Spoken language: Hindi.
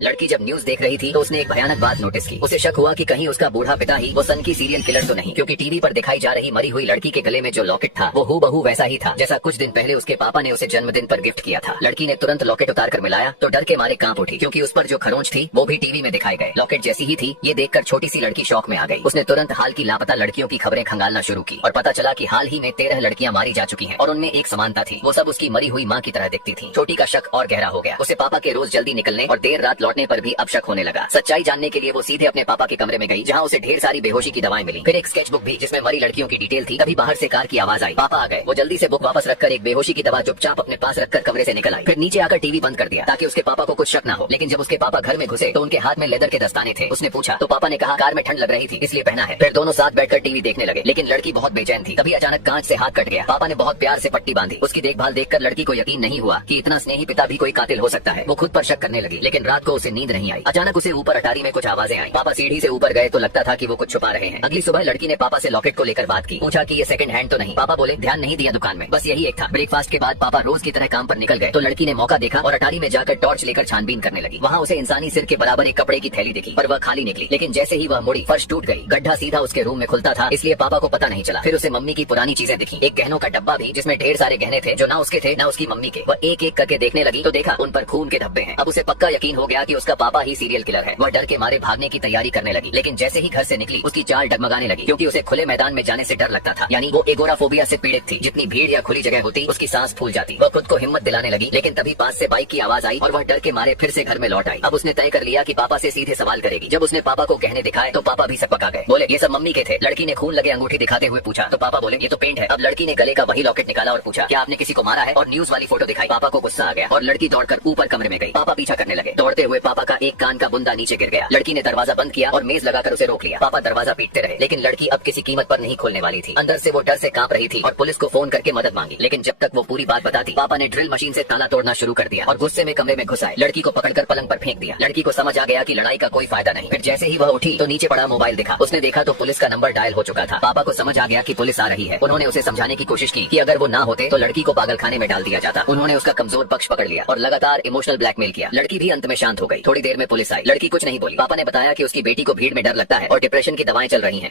लड़की जब न्यूज देख रही थी तो उसने एक भयानक बात नोटिस की। उसे शक हुआ कि कहीं उसका बूढ़ा पिता ही वो सन की सीरियल किलर तो नहीं, क्योंकि टीवी पर दिखाई जा रही मरी हुई लड़की के गले में जो लॉकेट था वो हूबहू वैसा ही था जैसा कुछ दिन पहले उसके पापा ने उसे जन्मदिन पर गिफ्ट किया था। लड़की ने तुरंत लॉकेट उतार कर मिलाया तो डर के मारे कांप उठी, क्योंकि उस पर जो खरोंच थी वो भी टीवी में दिखाए गए लॉकेट जैसी ही थी। ये देखकर छोटी सी लड़की शौक में आ गई। उसने तुरंत हाल की लापता लड़कियों की खबरें खंगालना शुरू की और पता चला कि हाल ही में 13 लड़कियां मारी जा चुकी हैं और उनमें एक समानता थी, वो सब उसकी मरी हुई माँ की तरह दिखती थी। छोटी का शक और गहरा हो गया। उसे पापा के रोज जल्दी निकलने और देर रात लौटने पर भी अब शक होने लगा। सच्चाई जानने के लिए वो सीधे अपने पापा के कमरे में गई, जहाँ उसे ढेर सारी बेहोशी की दवाएं मिली, फिर एक स्केच बुक भी जिसमें मरी लड़कियों की डिटेल थी। तभी बाहर से कार की आवाज आई। पापा आ गए। वो जल्दी से बुक वापस रखकर एक बेहोशी की दवा चुपचाप अपने पास रखकर कमरे से निकल आई। फिर नीचे आकर टीवी बंद कर दिया ताकि उसके पापा को कुछ शक न हो। लेकिन जब उसके पापा घर में घुसे तो उनके हाथ में लेदर के दस्ताने थे। उसने पूछा तो पापा ने कहा कार में ठंड लग रही थी इसलिए पहना है। फिर दोनों साथ बैठकर टीवी देखने लगे, लेकिन लड़की बहुत बेचैन थी। तभी अचानक कांच से हाथ कट गया। पापा ने बहुत प्यार से पट्टी बांधी। उसकी देखभाल देखकर लड़की को यकीन नहीं हुआ कि इतना स्नेही पिता भी कोई कातिल हो सकता है। वो खुद पर शक करने लगी, लेकिन रात को उसे नींद नहीं आई। अचानक उसे ऊपर अटारी में कुछ आवाजें आई। पापा सीढ़ी से ऊपर गए तो लगता था कि वो कुछ छुपा रहे हैं। अगली सुबह लड़की ने पापा से लॉकेट को लेकर बात की। पूछा कि ये सेकंड हैंड तो नहीं। पापा बोले ध्यान नहीं दिया दुकान में, बस यही एक था। ब्रेकफास्ट के बाद पापा रोज की तरह काम पर निकल गए तो लड़की ने मौका देखा और अटारी में जाकर टॉर्च लेकर छानबीन करने लगी। वहाँ उसे इंसानी सिर के बराबर एक कपड़े की थैली दिखी, पर वह खाली निकली। लेकिन जैसे ही वह मुड़ी फर्श टूट गई। गड्ढा सीधा उसके रूम में खुलता था, इसलिए पापा को पता नहीं चला। फिर उसे मम्मी की पुरानी चीजें दिखी, एक गहनों का डब्बा भी जिसमें ढेर सारे गहने थे जो ना उसके थे ना उसकी मम्मी के। वह एक एक करके देखने लगी तो देखा उन पर खून के धब्बे हैं। अब उसे पक्का यकीन हो गया कि उसका पापा ही सीरियल किलर है। वह डर के मारे भागने की तैयारी करने लगी, लेकिन जैसे ही घर से निकली उसकी चाल डगमगाने लगी, क्योंकि उसे खुले मैदान में जाने से डर लगता था। यानी वो एगोराफोबिया से पीड़ित थी। जितनी भीड़ या खुली जगह होती उसकी सांस फूल जाती। वह खुद को हिम्मत दिलाने लगी, लेकिन तभी पास से बाइक की आवाज आई और वह डर के मारे फिर से घर में लौट आई। अब उसने तय कर लिया कि पापा से सीधे सवाल करेगी। जब उसने पापा को गहने दिखाए तो पापा भी सकपका गए। बोले ये सब मम्मी के थे। लड़की ने खून लगे अंगूठी दिखाते हुए पूछा तो पापा बोले ये तो पेंट है। अब लड़की ने गले का वही लॉकेट निकाला और पूछा क्या आपने किसी को मारा है, और न्यूज वाली फोटो दिखाई। पापा को गुस्सा आ गया और लड़की दौड़कर ऊपर कमरे में गई। पापा पीछा करने लगे। दौड़ते हुए पापा का एक कान का बुंदा नीचे गिर गया। लड़की ने दरवाजा बंद किया और मेज लगाकर उसे रोक लिया। पापा दरवाजा पीटते रहे, लेकिन लड़की अब किसी कीमत पर नहीं खोलने वाली थी। अंदर से वो डर से कांप रही थी और पुलिस को फोन करके मदद मांगी। लेकिन जब तक वो पूरी बात बताती पापा ने ड्रिल मशीन से ताला तोड़ना शुरू कर दिया और गुस्से में कमरे में घुस आए। लड़की को पकड़कर पलंग पर फेंक दिया। लड़की को समझ आ गया कि लड़ाई का कोई फायदा नहीं। फिर जैसे ही वह उठी तो नीचे पड़ा मोबाइल दिखा। उसने देखा तो पुलिस का नंबर डायल हो चुका था। पापा को समझ आ गया कि पुलिस आ रही है। उन्होंने उसे समझाने की कोशिश की कि अगर वो ना होते तो लड़की को पागलखाने में डाल दिया जाता। उन्होंने उसका कमजोर पक्ष पकड़ लिया और लगातार इमोशनल ब्लैकमेल किया। लड़की भी अंत में शांत हो गई। थोड़ी देर में पुलिस आई। लड़की कुछ नहीं बोली। पापा ने बताया कि उसकी बेटी को भीड़ में डर लगता है और डिप्रेशन की दवाएं चल रही हैं।